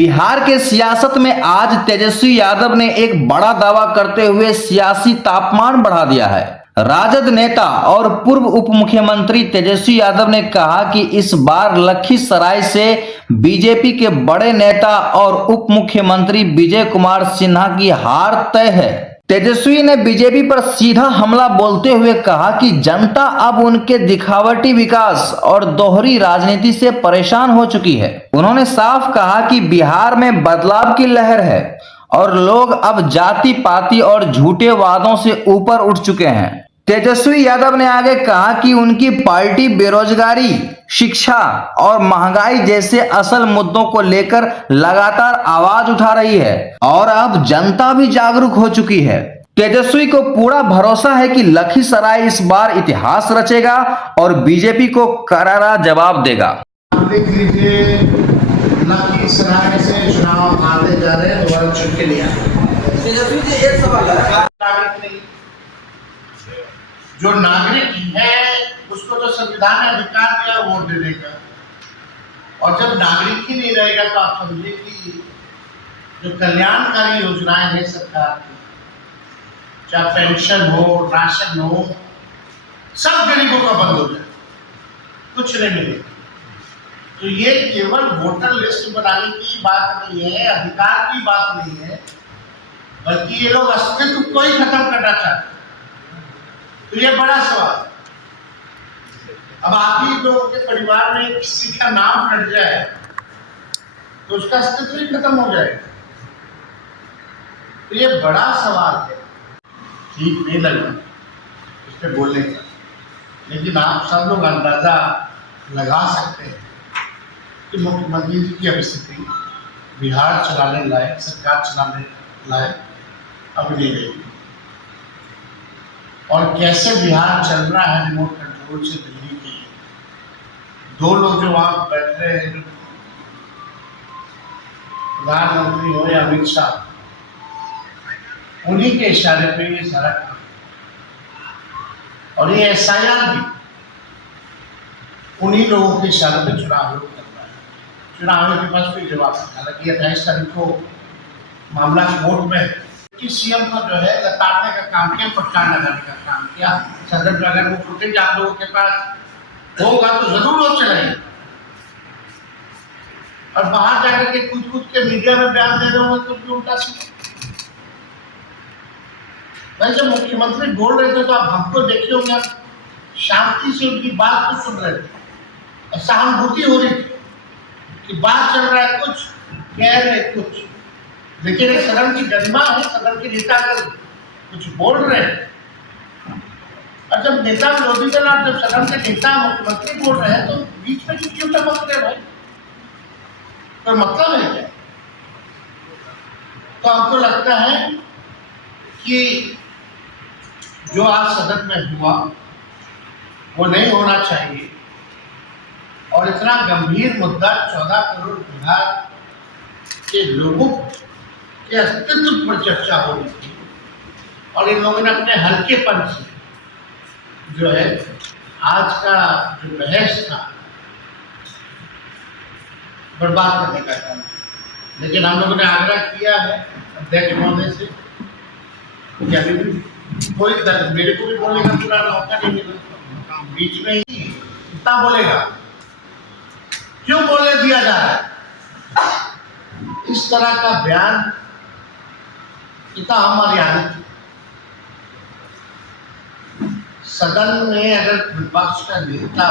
बिहार के सियासत में आज तेजस्वी यादव ने एक बड़ा दावा करते हुए सियासी तापमान बढ़ा दिया है। राजद नेता और पूर्व उप मुख्यमंत्री तेजस्वी यादव ने कहा कि इस बार लखीसराय से बीजेपी के बड़े नेता और उप मुख्यमंत्री विजय कुमार सिन्हा की हार तय है। तेजस्वी ने बीजेपी पर सीधा हमला बोलते हुए कहा कि जनता अब उनके दिखावटी विकास और दोहरी राजनीति से परेशान हो चुकी है। उन्होंने साफ कहा कि बिहार में बदलाव की लहर है और लोग अब जाति पाति और झूठे वादों से ऊपर उठ चुके हैं। तेजस्वी यादव ने आगे कहा कि उनकी पार्टी बेरोजगारी, शिक्षा और महंगाई जैसे असल मुद्दों को लेकर लगातार आवाज उठा रही है और अब जनता भी जागरूक हो चुकी है। तेजस्वी को पूरा भरोसा है कि लखीसराय इस बार इतिहास रचेगा और बीजेपी को करारा जवाब देगा। देख लीजिए, लखीसराय से चुनाव आने जा रहे हैं, दोबारा चुन के लिया। तेजस्वी जी एक सवाल है, जो नागरिक है उसको तो संविधान ने अधिकार दिया वोट देने का, और जब नागरिक ही नहीं रहेगा तो आप समझिए कि जो कल्याणकारी योजनाएं हैं सरकार की, चाहे पेंशन हो, राशन हो, सब गरीबों का बंद हो जाए, कुछ नहीं मिलेगा। तो ये केवल वोटर लिस्ट बनाने की बात नहीं है, अधिकार की बात नहीं है, बल्कि ये लोग अस्तित्व को ही खत्म करना चाहते हैं। तो ये बड़ा सवाल। अब आप ही लोगों के परिवार में किसी का नाम कट जाए तो उसका अस्तित्व ही खत्म हो जाएगा। तो ये बड़ा सवाल है, ठीक नहीं लगा इस पे बोलने का, लेकिन आप सब लोग अंदाजा लगा सकते हैं कि मुख्यमंत्री जी की अभिस्थिति बिहार चलाने लायक, सरकार चलाने लायक अब नहीं रहेगी। और कैसे बिहार चल रहा है रिमोट कंट्रोल से दिल्ली के दो लोग जो वहां बैठ रहे हैं, प्रधानमंत्री हो या अमित शाह, उन्हीं के इशारे पे ये सारा काम, और ये SIR भी उन्हीं लोगों के इशारे पे चुनाव लोग कर रहा है। चुनाव के पास कोई जवाब नहीं। हालांकि 28 तारीख को मामला कोर्ट में कि सीएम का जो है लताड़ने का काम किया, पटकार लगाने का काम किया। सदन में अगर वो फुटेज आप लोगों के पास होगा तो जरूर लोग चलाएंगे, और बाहर जाकर के कूद के मीडिया में बयान दे रहे होंगे तो भी उल्टा सीधा। भाई जब मुख्यमंत्री बोल रहे थे तो आप हमको देखे होंगे, आप शांति से उनकी बात को सुन रहे थे, सहानुभूति हो रही थी कि बात चल रहा है कुछ, कह रहे कुछ, लेकिन एक सदन की गरिमा है, सदन के नेता अगर कुछ बोल रहे हैं, और जब नेता विरोधी दल और जब सदन के नेता मुख्यमंत्री बोल रहे हैं तो बीच में क्यों टपक रहे भाई, तो मतलब है क्या? तो हमको लगता है कि जो आज सदन में हुआ वो नहीं होना चाहिए, और इतना गंभीर मुद्दा 14 करोड़ बिहार के लोगों के अस्तित्व पर चर्चा हो रही थी, और इन लोगों ने अपने हल्केपन से जो है आज का जो बहस था बर्बाद करने का काम। लेकिन हम लोगों ने आग्रह किया है अध्यक्ष महोदय से कि अभी भी कोई मेरे को भी बोलने का पूरा मौका नहीं मिला, बीच में ही इतना बोलेगा, क्यों बोलने दिया जा रहा है? इस तरह का बयान इतना अमर्यादित। सदन में अगर विपक्ष का नेता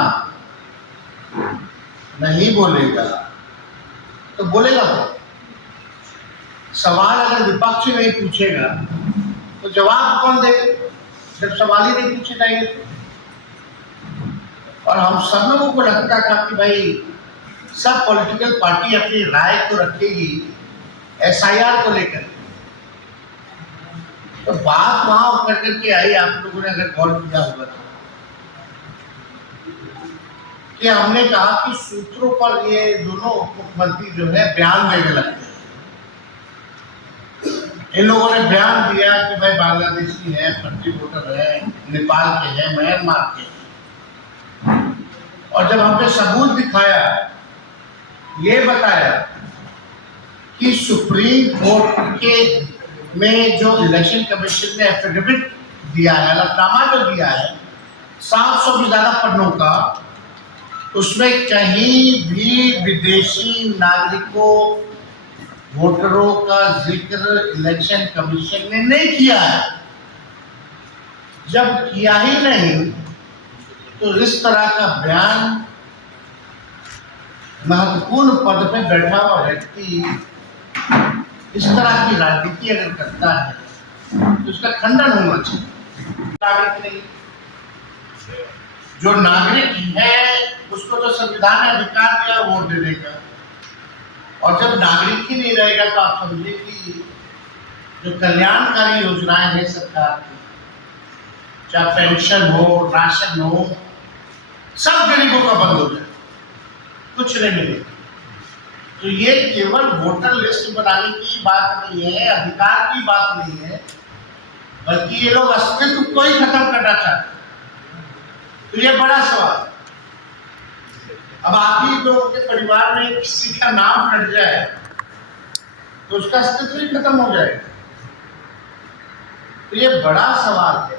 नहीं बोलेगा तो बोलेगा कौन? सवाल अगर विपक्ष ही नहीं पूछेगा तो जवाब कौन देगा, जब सवाल ही नहीं पूछे जाएंगे तो? और हम सब लोगों को लगता था कि भाई सब पॉलिटिकल पार्टी अपनी राय को रखेगी SIR को लेकर, तो बात वहां कर करके आई। आप लोगों ने अगर गौर किया होगा तो कि हमने कहा कि सूत्रों पर ये दोनों मुख्यमंत्री जो है बयान देने लगते हैं। इन लोगों ने बयान दिया कि भाई बांग्लादेशी है, फर्जी वोटर है, नेपाल के हैं, म्यांमार के हैं, और जब हमने सबूत दिखाया, ये बताया कि सुप्रीम कोर्ट के में जो इलेक्शन कमीशन ने एफिडेविट दिया है, हलफनामा जो दिया है 700 भी ज्यादा पन्नों का, उसमें कहीं भी विदेशी नागरिकों वोटरों का जिक्र इलेक्शन कमीशन ने नहीं किया है। जब किया ही नहीं तो इस तरह का बयान महत्वपूर्ण पद पे बैठा हुआ व्यक्ति इस तरह की राजनीति अगर करता है तो उसका खंडन होना चाहिए। नागरिक नहीं, जो नागरिक है उसको तो संविधान ने अधिकार दिया वोट देने का, और जब नागरिक ही नहीं रहेगा तो आप समझिए कि जो कल्याणकारी योजनाएं हैं सरकार की, चाहे पेंशन हो, राशन हो, सब गरीबों का बंद हो जाए, कुछ नहीं मिलेगा। तो ये केवल वोटर लिस्ट बनाने की बात नहीं है, अधिकार की बात नहीं है, बल्कि ये लोग अस्तित्व को ही खत्म करना चाहते हैं। तो ये बड़ा सवाल। अब आप ही लोगों के परिवार में किसी का नाम हट जाए तो उसका अस्तित्व ही खत्म हो जाएगा। तो ये बड़ा सवाल है।